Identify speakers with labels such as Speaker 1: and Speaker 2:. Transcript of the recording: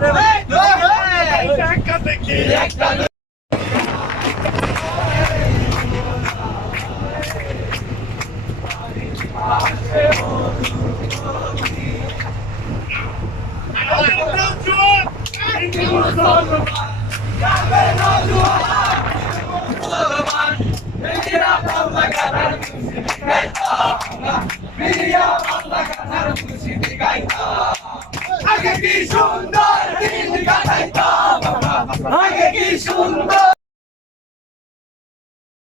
Speaker 1: Hey,
Speaker 2: Aqui juntos! কি সুন্দর?